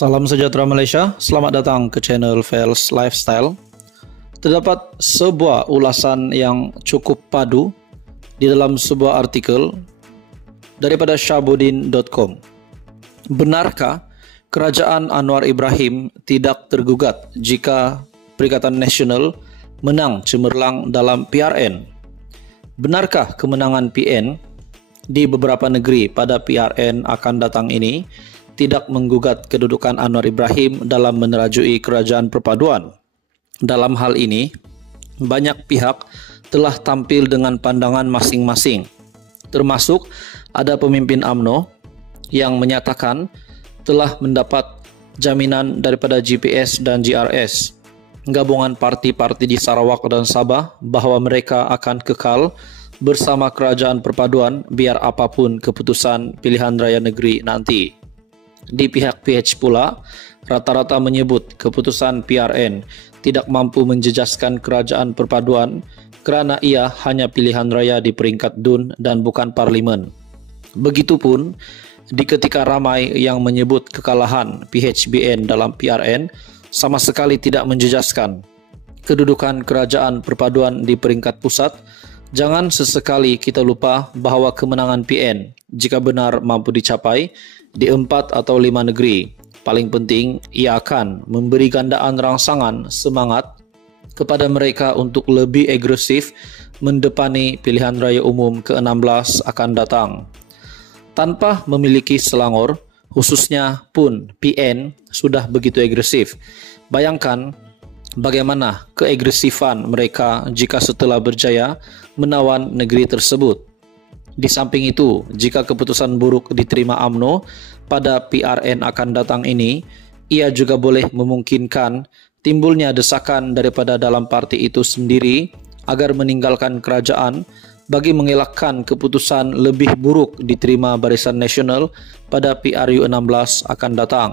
Salam sejahtera Malaysia, selamat datang ke channel Fels Lifestyle. Terdapat sebuah ulasan yang cukup padu di dalam sebuah artikel daripada Syahabudin.com. Benarkah kerajaan Anwar Ibrahim tidak tergugat jika Perikatan Nasional menang cemerlang dalam PRN? Benarkah kemenangan PN di beberapa negeri pada PRN akan datang ini tidak menggugat kedudukan Anwar Ibrahim dalam menerajui kerajaan perpaduan? Dalam hal ini, banyak pihak telah tampil dengan pandangan masing-masing. Termasuk ada pemimpin UMNO yang menyatakan telah mendapat jaminan daripada GPS dan GRS, gabungan parti-parti di Sarawak dan Sabah, bahwa mereka akan kekal bersama kerajaan perpaduan biar apapun keputusan pilihan raya negeri nanti. Di pihak PH pula, rata-rata menyebut keputusan PRN tidak mampu menjejaskan kerajaan perpaduan kerana ia hanya pilihan raya di peringkat DUN dan bukan parlimen. Begitupun di ketika ramai yang menyebut kekalahan PHBN dalam PRN sama sekali tidak menjejaskan kedudukan kerajaan perpaduan di peringkat pusat, jangan sesekali kita lupa bahawa kemenangan PN jika benar mampu dicapai di 4 atau 5 negeri, paling penting ia akan memberi gandaan rangsangan semangat kepada mereka untuk lebih agresif mendepani pilihan raya umum ke-16 akan datang. Tanpa memiliki selangor, khususnya pun PN sudah begitu agresif. Bayangkan bagaimana keagresifan mereka jika setelah berjaya menawan negeri tersebut. Di samping itu, jika keputusan buruk diterima UMNO pada PRN akan datang ini, ia juga boleh memungkinkan timbulnya desakan daripada dalam parti itu sendiri agar meninggalkan kerajaan bagi mengelakkan keputusan lebih buruk diterima Barisan Nasional pada PRU 16 akan datang.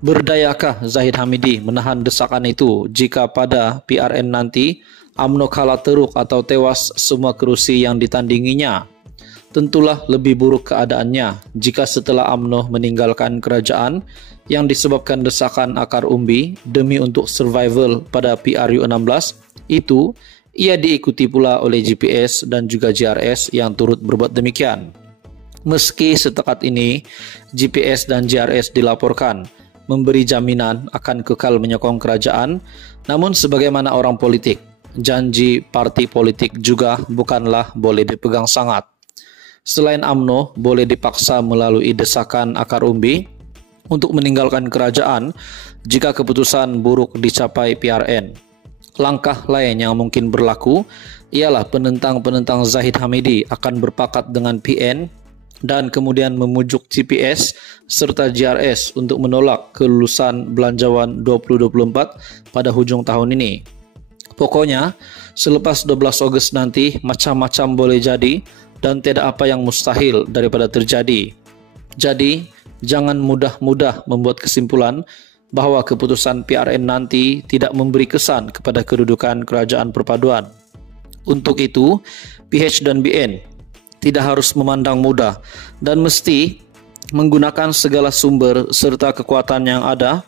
Berdayakah Zahid Hamidi menahan desakan itu jika pada PRN nanti UMNO kalah teruk atau tewas semua kerusi yang ditandinginya? Tentulah lebih buruk keadaannya jika setelah UMNO meninggalkan kerajaan yang disebabkan desakan akar umbi demi untuk survival pada PRU 16 itu, ia diikuti pula oleh GPS dan juga GRS yang turut berbuat demikian. Meski setakat ini GPS dan GRS dilaporkan memberi jaminan akan kekal menyokong kerajaan, namun sebagaimana orang politik, janji parti politik juga bukanlah boleh dipegang sangat. Selain UMNO boleh dipaksa melalui desakan akar umbi untuk meninggalkan kerajaan jika keputusan buruk dicapai PRN. Langkah lain yang mungkin berlaku ialah penentang-penentang Zahid Hamidi akan berpakat dengan PN dan kemudian memujuk GPS serta GRS untuk menolak kelulusan Belanjawan 2024 pada hujung tahun ini. Pokoknya, selepas 12 Ogos nanti macam-macam boleh jadi dan tidak apa yang mustahil daripada terjadi. Jadi, jangan mudah-mudah membuat kesimpulan bahawa keputusan PRN nanti tidak memberi kesan kepada kedudukan kerajaan perpaduan. Untuk itu, PH dan BN tidak harus memandang mudah dan mesti menggunakan segala sumber serta kekuatan yang ada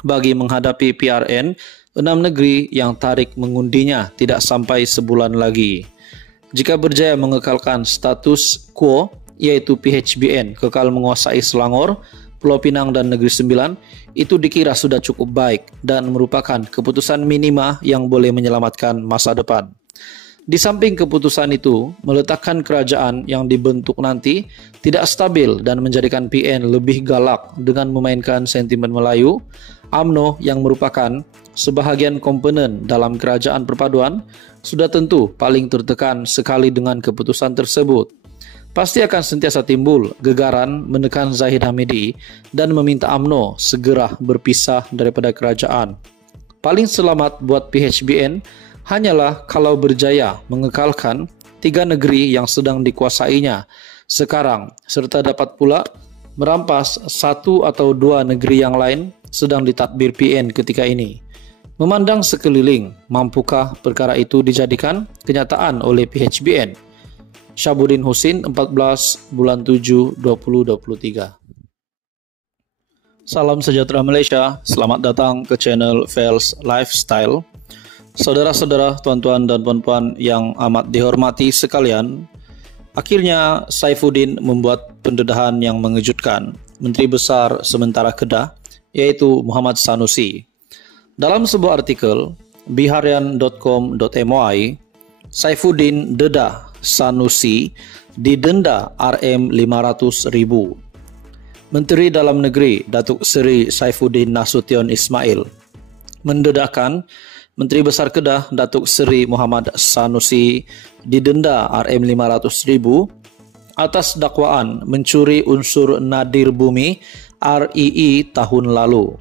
bagi menghadapi PRN 6 negeri yang tarik mengundinya tidak sampai sebulan lagi. Jika berjaya mengekalkan status quo, yaitu PHBN kekal menguasai Selangor, Pulau Pinang dan Negeri Sembilan, itu dikira sudah cukup baik dan merupakan keputusan minima yang boleh menyelamatkan masa depan. Di samping keputusan itu, meletakkan kerajaan yang dibentuk nanti tidak stabil dan menjadikan PN lebih galak dengan memainkan sentimen Melayu, UMNO yang merupakan sebahagian komponen dalam kerajaan perpaduan sudah tentu paling tertekan sekali dengan keputusan tersebut. Pasti akan sentiasa timbul gegaran menekan Zahid Hamidi dan meminta UMNO segera berpisah daripada kerajaan. Paling selamat buat PHBN hanyalah kalau berjaya mengekalkan 3 negeri yang sedang dikuasainya sekarang serta dapat pula merampas 1 atau 2 negeri yang lain sedang ditadbir PN ketika ini. Memandang sekeliling, mampukah perkara itu dijadikan kenyataan oleh PHBN? Syahabudin Husin, 14 bulan 7 2023. Salam sejahtera Malaysia, selamat datang ke channel Fels Lifestyle. Saudara-saudara, tuan-tuan dan puan-puan yang amat dihormati sekalian, akhirnya Saifuddin membuat pendedahan yang mengejutkan Menteri Besar sementara Kedah, yaitu Muhammad Sanusi. Dalam sebuah artikel biharian.com.my, Saifuddin dedah Sanusi didenda Rm500.000. Menteri Dalam Negeri Datuk Seri Saifuddin Nasution Ismail mendedahkan Menteri Besar Kedah Datuk Seri Muhammad Sanusi didenda Rm500.000 atas dakwaan mencuri unsur nadir bumi REE tahun lalu.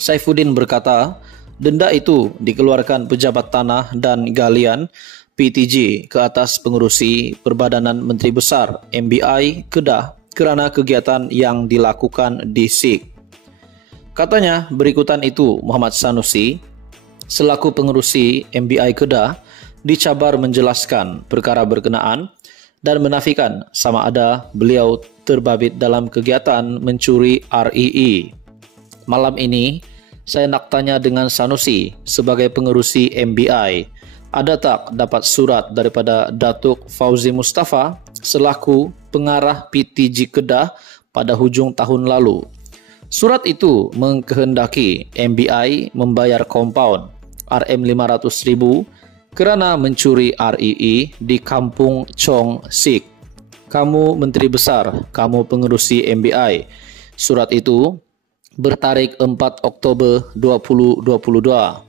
Saifuddin berkata, denda itu dikeluarkan Pejabat Tanah dan Galian PTG ke atas pengerusi Perbadanan Menteri Besar MBI Kedah kerana kegiatan yang dilakukan di SIG. Katanya, berikutan itu Muhammad Sanusi selaku pengerusi MBI Kedah dicabar menjelaskan perkara berkenaan dan menafikan sama ada beliau terbabit dalam kegiatan mencuri REE. Malam ini, saya nak tanya dengan Sanusi sebagai pengerusi MBI, ada tak dapat surat daripada Datuk Fauzi Mustafa selaku pengarah PTG Kedah pada hujung tahun lalu? Surat itu mengkehendaki MBI membayar kompaun Rm500.000 kerana mencuri REE di Kampung Chong Sik. Kamu Menteri Besar, kamu pengerusi MBI. Surat itu bertarik 4 Oktober 2022.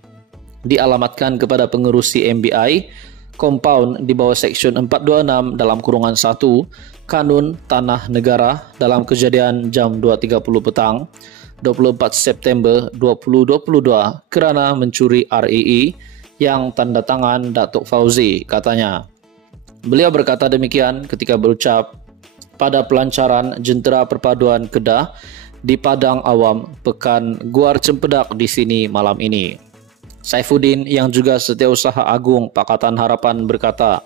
Dialamatkan kepada pengerusi MBI, kompaun di bawah Seksyen 426 dalam kurungan 1 Kanun Tanah Negara dalam kejadian jam 2.30 petang 24 September 2022 kerana mencuri REE yang tanda tangan Datuk Fauzi, katanya. Beliau berkata demikian ketika berucap pada pelancaran Jentera Perpaduan Kedah di Padang Awam Pekan Guar Cempedak di sini malam ini. Saifuddin yang juga Setiausaha Agung Pakatan Harapan berkata,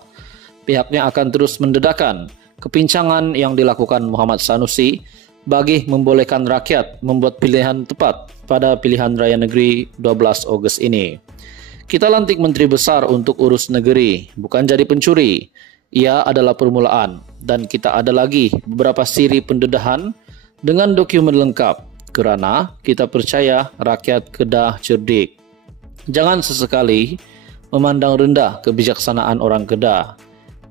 pihaknya akan terus mendedahkan kepincangan yang dilakukan Muhammad Sanusi bagi membolehkan rakyat membuat pilihan tepat pada pilihan raya negeri 12 Ogos ini. Kita lantik Menteri Besar untuk urus negeri, bukan jadi pencuri. Ia adalah permulaan dan kita ada lagi beberapa siri pendedahan dengan dokumen lengkap kerana kita percaya rakyat Kedah cerdik. Jangan sesekali memandang rendah kebijaksanaan orang Kedah.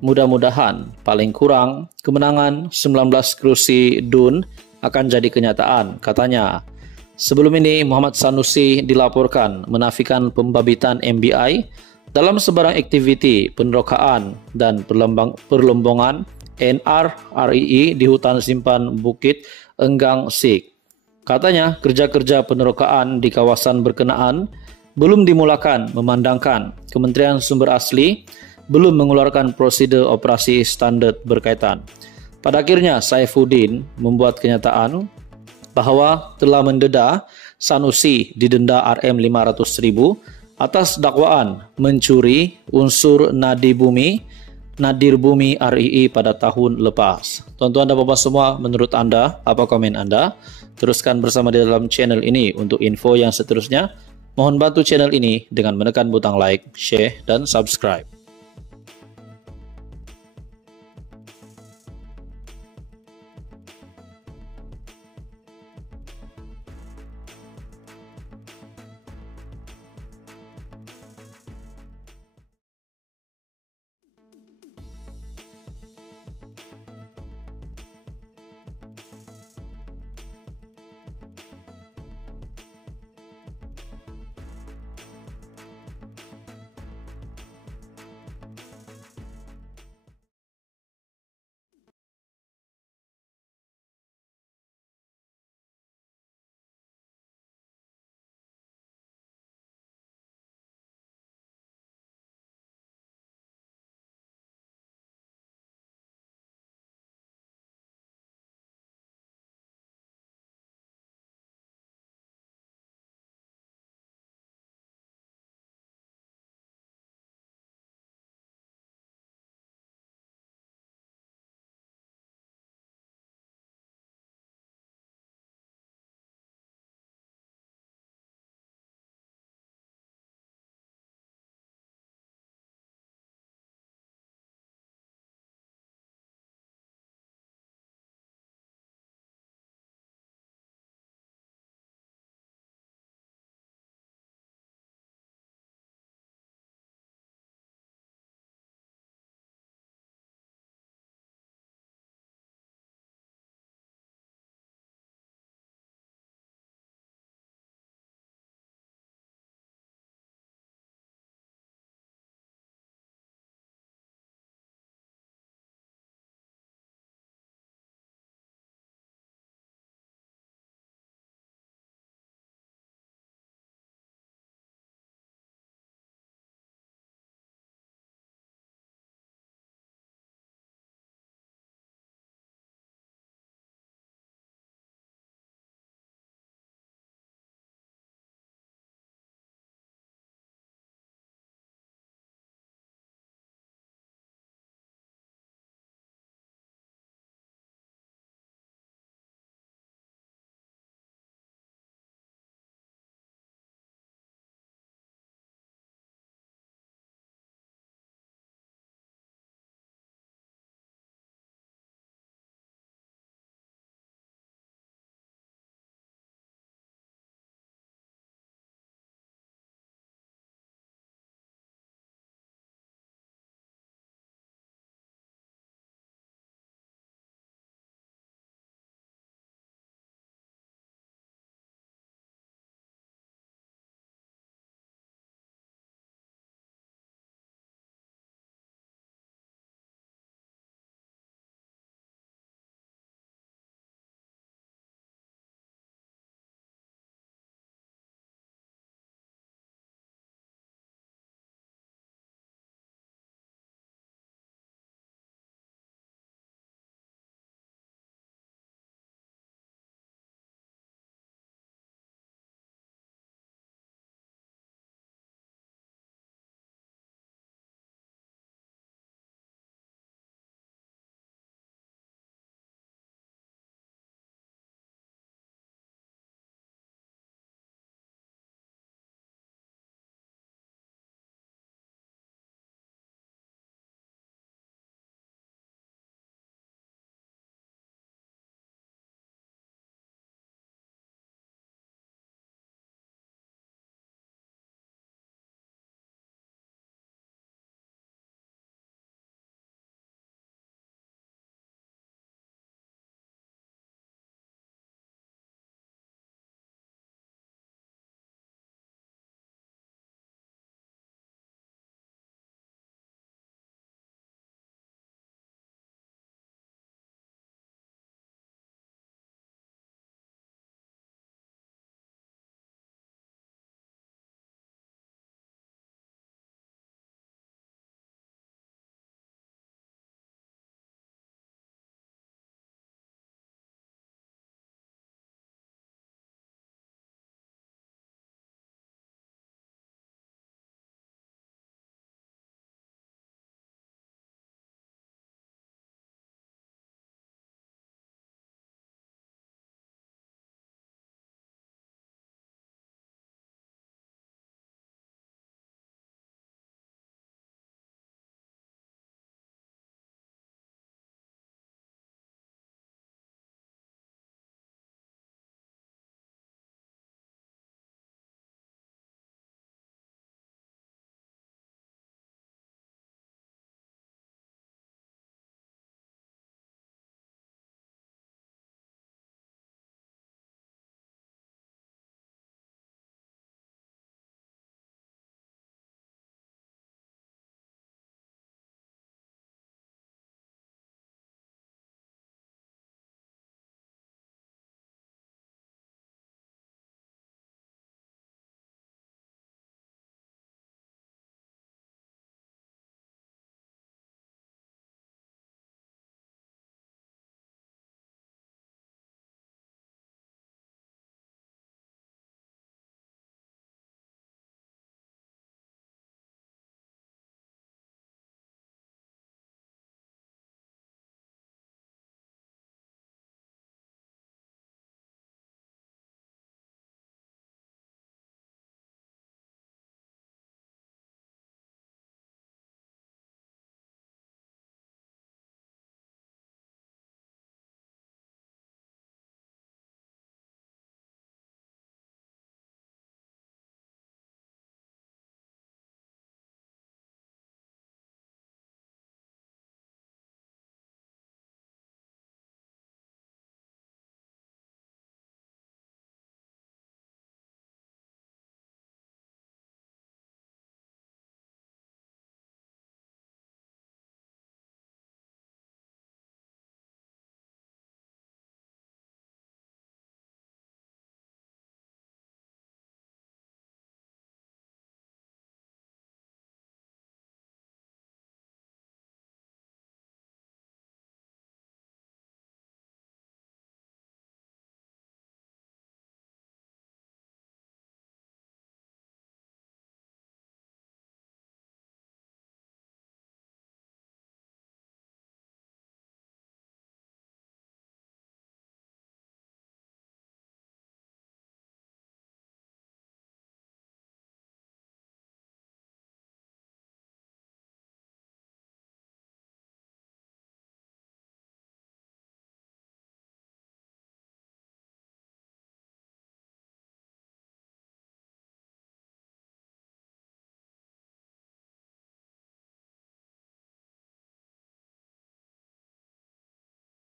Mudah-mudahan paling kurang kemenangan 19 kerusi DUN akan jadi kenyataan, katanya. Sebelum ini Muhammad Sanusi dilaporkan menafikan pembabitan MBI dalam sebarang aktiviti penerokaan dan perlombongan NR-REE di hutan simpan Bukit Enggang Sik. Katanya kerja-kerja penerokaan di kawasan berkenaan belum dimulakan memandangkan Kementerian Sumber Asli belum mengeluarkan prosedur operasi standard berkaitan. Pada akhirnya Saifuddin membuat kenyataan bahawa telah mendedah Sanusi didenda Rm500.000 atas dakwaan mencuri unsur nadir bumi REE pada tahun lepas. Tuan-tuan dan puan-puan semua, menurut anda, apa komen anda? Teruskan bersama di dalam channel ini untuk info yang seterusnya. Mohon bantu channel ini dengan menekan butang like, share, dan subscribe.